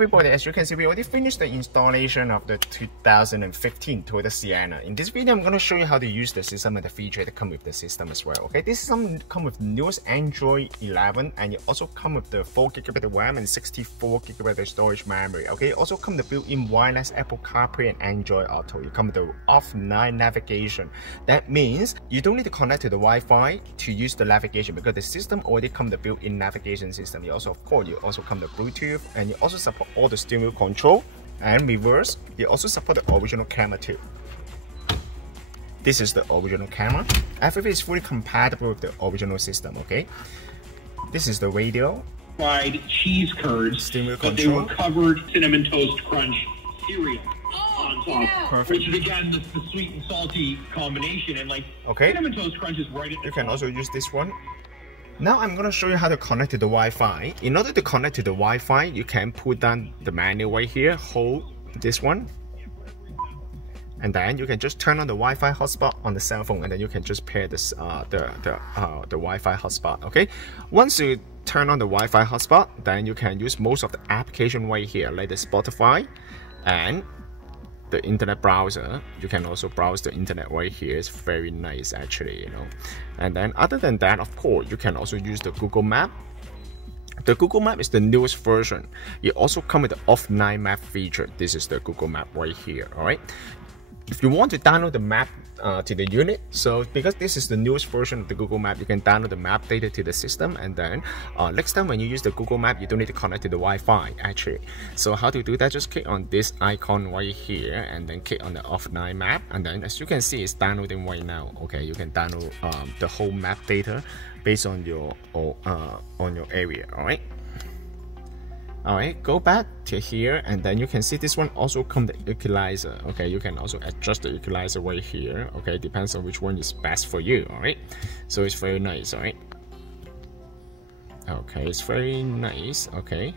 everybody, as you can see, we already finished the installation of the 2015 Toyota Sienna. In this video, I'm going to show you how to use the system and the feature that come with the system as well. Okay, this system come with newest Android 11, and it also come with the 4GB RAM and 64GB storage memory. Okay, also come with the built-in wireless Apple CarPlay and Android Auto. You come with the offline navigation. That means you don't need to connect to the Wi-Fi to use the navigation because the system already come with the built-in navigation system. You also, of course, you also come with Bluetooth, and you also support all the steering wheel control and reverse. You also support the original camera too. This is the original camera. Everything is fully compatible with the original system. Okay, this is the radio. Fried cheese curds, steering wheel but control. they were covered cinnamon toast crunch cereal on top. Yeah. Perfect. Which is again the sweet and salty combination, and like cinnamon toast crunch is right. You can also use this one. Now I'm going to show you how to connect to the Wi-Fi. In order to connect to the Wi-Fi, you can put down the menu right here, hold this one, and then you can just turn on the Wi-Fi hotspot on the cell phone, and then you can just pair this the Wi-Fi hotspot. Okay, once you turn on the Wi-Fi hotspot, then you can use most of the application right here, like the Spotify and the internet browser. You can also browse the internet right here. It's very nice actually, you know. And then other than that, of course, you can also use the Google Map. The Google Map is the newest version. It also comes with the offline map feature. This is the Google Map right here. All right, if you want to download the map to the unit, so because this is the newest version of the Google Map, you can download the map data to the system, and then next time when you use the Google Map, you don't need to connect to the Wi-Fi actually. So how to do that? Just click on this icon right here, and then click on the offline map, and then as you can see, it's downloading right now. Okay, you can download the whole map data based on your area. All right, go back to here, and then you can see this one also comes the equalizer. Okay, you can also adjust the equalizer right here. Okay, depends on which one is best for you. All right, so it's very nice. All right, okay, it's very nice. Okay,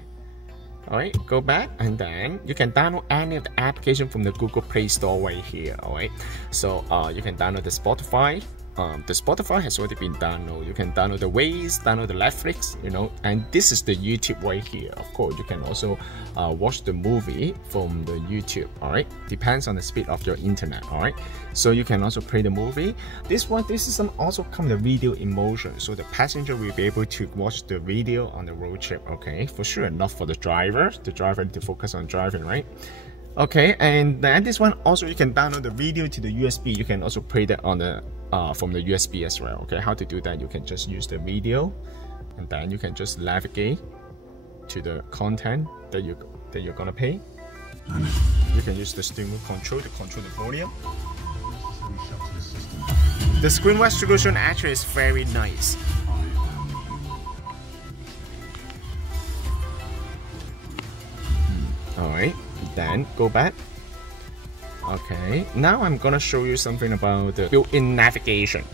all right, go back, and then you can download any of the application from the Google Play Store right here. All right, so you can download the Spotify. The Spotify has already been downloaded. You can download the Waze, download the Netflix, you know, and this is the YouTube right here. Of course, you can also watch the movie from the YouTube. All right, depends on the speed of your internet. All right, so you can also play the movie. This system also comes with video in motion, so the passenger will be able to watch the video on the road trip. Okay, for sure, not for the driver. The driver need to focus on driving, right? Okay, and then this one also you can download the video to the USB. You can also play that on the from the USB as well. Okay, how to do that? You can just use the video, and then you can just navigate to the content that you're gonna play. You can use the steering wheel control to control the volume. The screen resolution actually is very nice. All right, then go back. Okay, now I'm gonna show you something about the built-in navigation.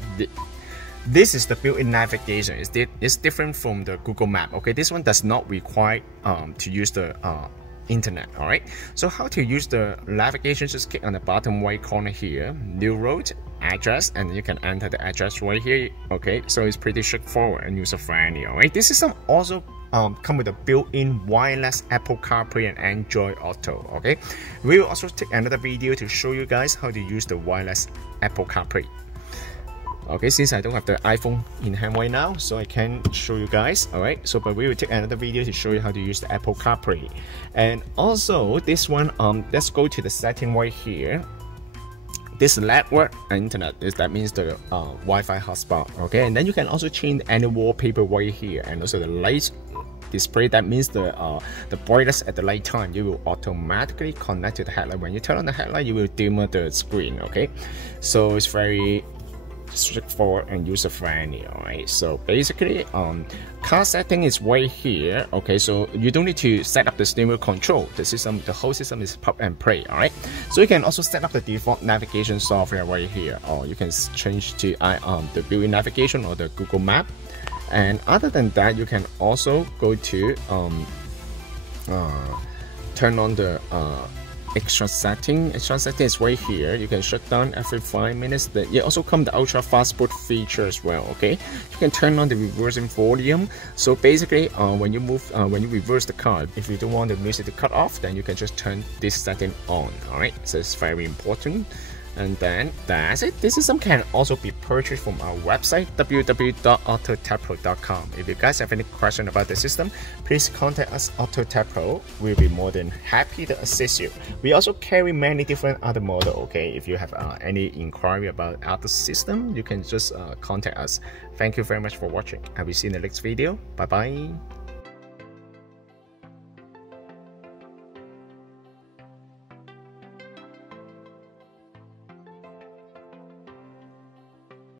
This is the built-in navigation. It's different from the Google Map. Okay, this one does not require to use the internet. All right, so how to use the navigation? Just click on the bottom right corner here, new road, address, and you can enter the address right here. Okay, so it's pretty straightforward and user-friendly. All right, this system also come with a built-in wireless Apple CarPlay and Android Auto. Okay, we will also take another video to show you guys how to use the wireless Apple CarPlay. Okay, since I don't have the iPhone in hand right now, so I can't show you guys. All right, so but we will take another video to show you how to use the Apple CarPlay. And also this one, let's go to the setting right here. This network internet that means the Wi-Fi hotspot. Okay, and then you can also change any wallpaper right here, and also the light display. That means the brightness at the night time, you will automatically connect to the headlight. When you turn on the headlight, you will dim the screen. Okay, so it's very straightforward and user friendly. All right, so basically car setting is right here. Okay, so you don't need to set up the steering wheel control. The whole system is plug and play. All right, so you can also set up the default navigation software right here, or you can change to the built-in navigation or the Google Map. And other than that, you can also go to turn on the extra setting. Extra setting is right here. You can shut down every 5 minutes. It also comes the ultra fast boot feature as well. Okay, you can turn on the reversing volume. So basically, when you reverse the car, if you don't want the music to cut off, then you can just turn this setting on. All right, so it's very important. And then that's it. This system can also be purchased from our website www.AutoTecPro.com. If you guys have any question about the system, please contact us AutoTecPro. We'll be more than happy to assist you. We also carry many different other models. Okay, if you have any inquiry about our system, you can just contact us. Thank you very much for watching. I will see you in the next video. Bye bye.